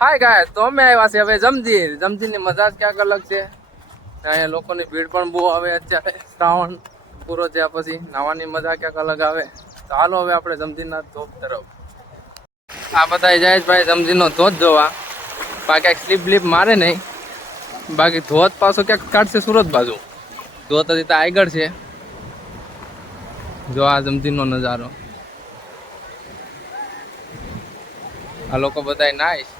હાય ગાય તો અમે આવ્યા છે હવે જમજીરની મજા જ ક્યાંક અલગ છે. અહીંયા લોકોની ભીડ પણ બહુ આવે અત્યારે શ્રાવણ પૂરો થયા પછી નાવાની મજા ક્યાંક અલગ આવે. તો હાલો હવે આપણે જમજીના ધોધ તરફ. આ બધા જાય ભાઈ જમજીનો ધોધ જોવા. બાકી સ્લીપ બ્લીપ મારે નહીં, બાકી ધોધ પાછો ક્યાંક કાઢશે સુરત બાજુ. ધોધ હજી તો આગળ છે. જો આ જમજીનો નજારો. આ લોકો બધા નાઈસ.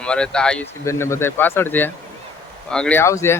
અમારે તો આયુષી બેન ને બધા પાછળ છે, આગળ આવશે.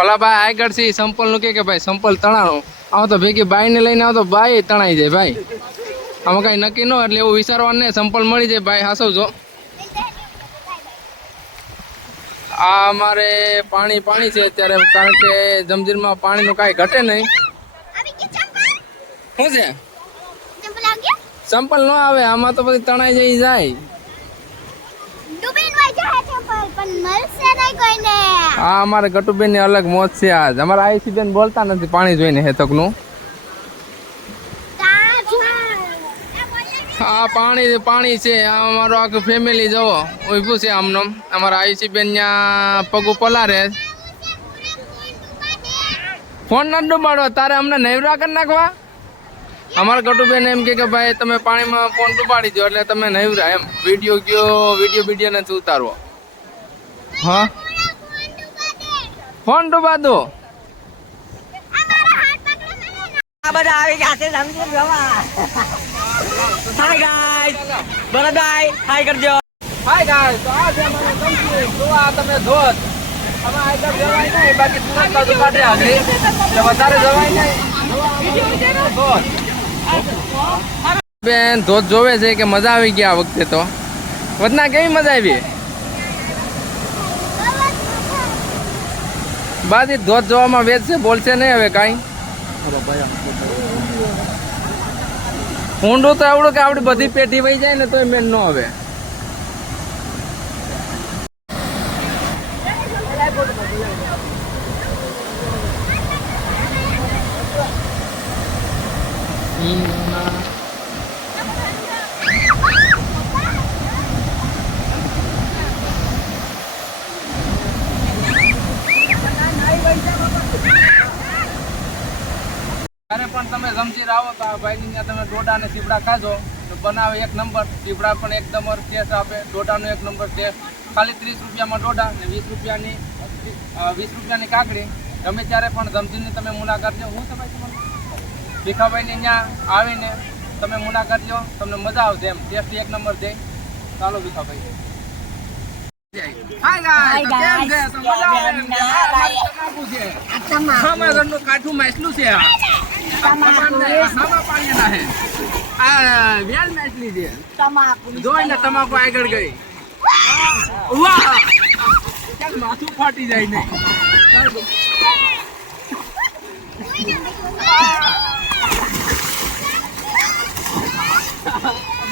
ઓલા ભાઈ આગળ છે સંપલ નું કે ભાઈ સંપલ તણાણું આવો તો ભેગી બાઈ ને લઈને આવો તો બાઈ તણાઈ જાય ભાઈ. આમાં કઈ નક્કી ન એટલે એવું વિચારવાનું ને સંપલ મળી જાય ભાઈ હાસવજો. આ અમારે પાણી છે અત્યારે, કારણ કે જમજીરમાં પાણીનું કાંઈ ઘટે નહીં. શું છે સંપલ ન આવે આમાં તો પછી તણાઈ જઈ જાય. હા અમારે ગટુબેન ની અલગ મોજ છે આજ. અમારે આયુષી બેન બોલતા નથી પાણી જોઈને હેતક નું. હા પાણી છે. આ અમારો આખું ફેમિલી જવો ઉભું છે આમનો. અમારા આયુષી બેન ત્યાં પગું પલારે. ફોન ન ડૂબાડો તારે અમને નૈવરા કરી નાખવા. અમારા ગટુબેન એમ કે ભાઈ તમે પાણીમાં ફોન ડૂબાડી દો એટલે તમે નૈવરા એમ. વિડીયો નથી ઉતારવો. હા ફોન ડૂબા દો. બધા આવી ગયા છે જમજી જોવા. હાય ગાઈસ બરાબર હાય કરજો. હાય ગાઈસ તો આ છે અમારો જમજી જોવા તમે ધોધ. અમે આગળ જવાય નહીં, બાકી સુરત બાજુ કાઢે આગળ એટલે વધારે જવાય નહીં. ધોધ બેન ધોધ જોવે છે કે મજા આવી ગઈ આ વખતે. તો વધના કેવી મજા આવી બાજી ધોધ જોવામાં વેચ છે, બોલશે નહીં હવે કાંઈ. ઊંડું તો એવડું કે આપડી બધી પેઢી વહી જાય ને તોય મેન ન હવે. ત્યારે પણ તમે જમજીર આવો તો આ ભાઈ ત્યાં તમે ડોડા ને સીપડા ખાજો તો બનાવે એક નંબર. સીપડા પણ એક નંબર ટેસ્ટ આપે. ડોડાનો એક નંબર ટેસ્ટ. ખાલી 30 રૂપિયામાં ડોડા ને 20 રૂપિયાની કાકડી. ગમે ત્યારે પણ જમજીરની તમે મુલાકાત લો. હું ભાઈ તમારું ભીખાભાઈને અહીંયા આવીને તમે મુલાકાત લો, તમને મજા આવશે એમ. ટેસ્ટ એક નંબર છે. ચાલો ભીખાભાઈ. કાઠું માછલું છે. તમાકુ આગળ ગઈ. માથું ફાટી જાય નહીં.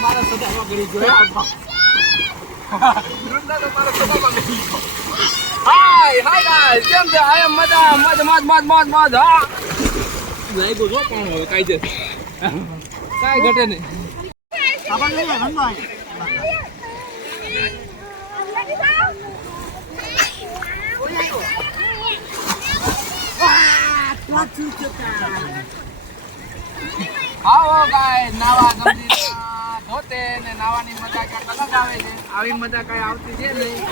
મારા સદામાં ગળી ગયો. હાય ગાઈસ કેમ છે? આય મજા મોજ. હા લઈ ગયો પણ હવે કાઈ છે કાઈ ઘટે નહીં. આવો ગાઈસ નાવા જમજીના ધોતે ને નાવાની મજા ક્યાંક અલગ આવે છે. આવી મજા કઈ આવતી છે નહીં.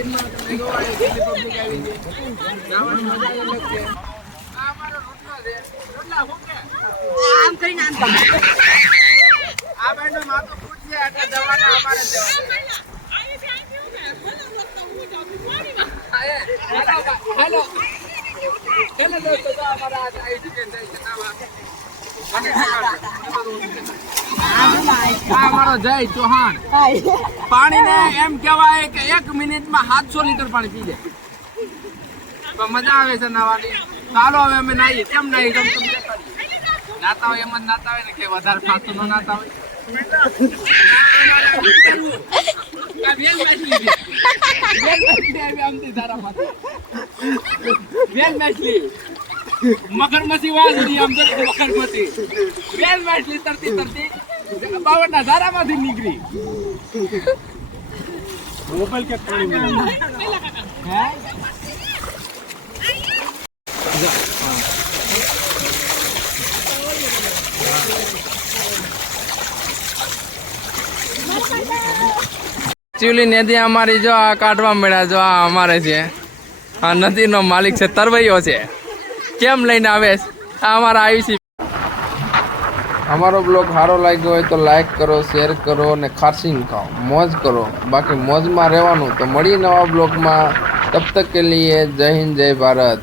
એમાં તમે જોવાય કેટલી પબ્લિક આવી છે. નાવાની મજા અલગ છે. આ અમારો રોટલો છે. રોટલા હું કે આમ કરીને આમ તમે આ બેનો માથો ફૂટ છે એટલે જવાના અમારે જવાના. હેલો હેલો દોસ્તો તો અમારા આઈ છે નાવા. અમારો જય ચૌહાણ પાણી ને એમ કેવાય કે 1 મિનિટમાં 700 લીટર પાણી પી જાય. તો મજા આવે છે નાવાની. ચાલો હવે અમે નાહીએ. કેમ નાહી તમે નાતા હોય એમ જ નાતા હોય ને કે વધારે ફાંસું ન નાતા હોય. આ વેલ માછલી છે. વેલ માછલી આવી આમથી ધારામાંથી. વેલ માછલી મગરમચ્છી વાંદરી આમ તો મગરમચ્છી વેલ માછલી તરતી તરતી બાવળના ધારામાંથી નીકળી. મોબાઈલ કે પાણી હે એકચ્યુઅલી નદી અમારી જો આ કાઢવા મળ્યા જો આ અમારે છે આ નદીનો માલિક છે તરવૈયો છે કેમ લઈને આવે આ અમારા આયુષી. અમારો બ્લોગ સારો લાગ્યો હોય તો લાઈક કરો, શેર કરો અને ખારસીન ખાઓ, મોજ કરો. બાકી મોજમાં રહેવાનું. તો મળીએ નવા બ્લોગમાં. તબ તક કે લીએ જય હિન્દ જય ભારત.